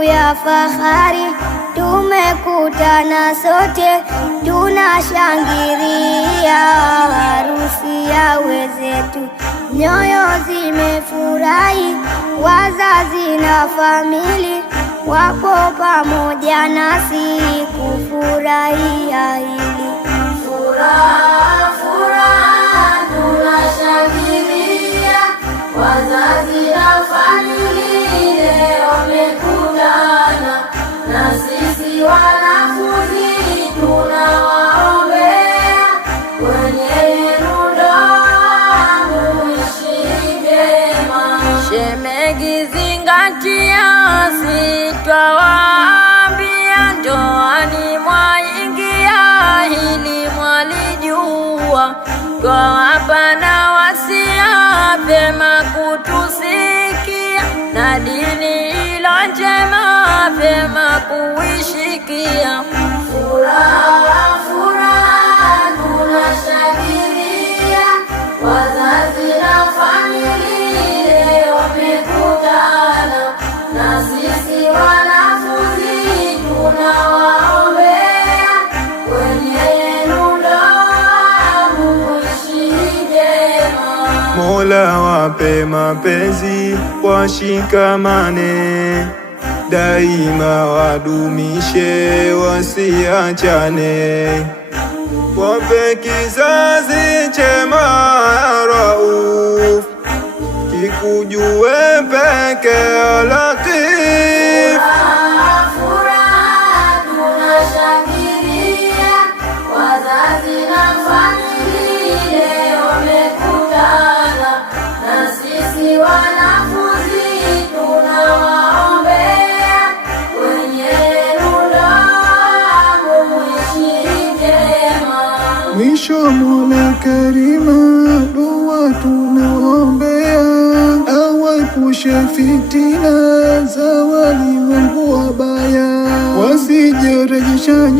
siku ya fahari, tumekutana sote tunashangilia harusi ya wenzetu. Nyoyo zimefurahi, wazazi na famili wapo pamoja nasi kufurahia hili. Furaha, furaha, tunashangilia, wazazi na famili leo wamekutana, na sisi wanafunzi tunawaombea kwenye ndoa muishi vyema. Shemegi zingatia, sitwawaambia ndoani mwaingia, hili mwalijua, twawapa na wasia vyema kutusikia, na dini ilo njema vyema kuishikia. Furaha, furaha, tunashangilia, wazazi na famili leo wamekutana, na sisi wanafunzi tunawaombea kwenye ndoa muishi vyema. Mola wape mapenzi washikamane, daima wadumishe wasiachane, wape kizazi chema ya Rauf, kikujue peke ya Latif. Furaha, tunashangilia, wazazi na famili leo wamekutana, na sisi wanafunzi tunawaombea kwenye ndoa muishi vyema. Mwisho Mola Karima, dua tunaombea, awaepushe fitina za walimwengu wabaya, wasijerejesha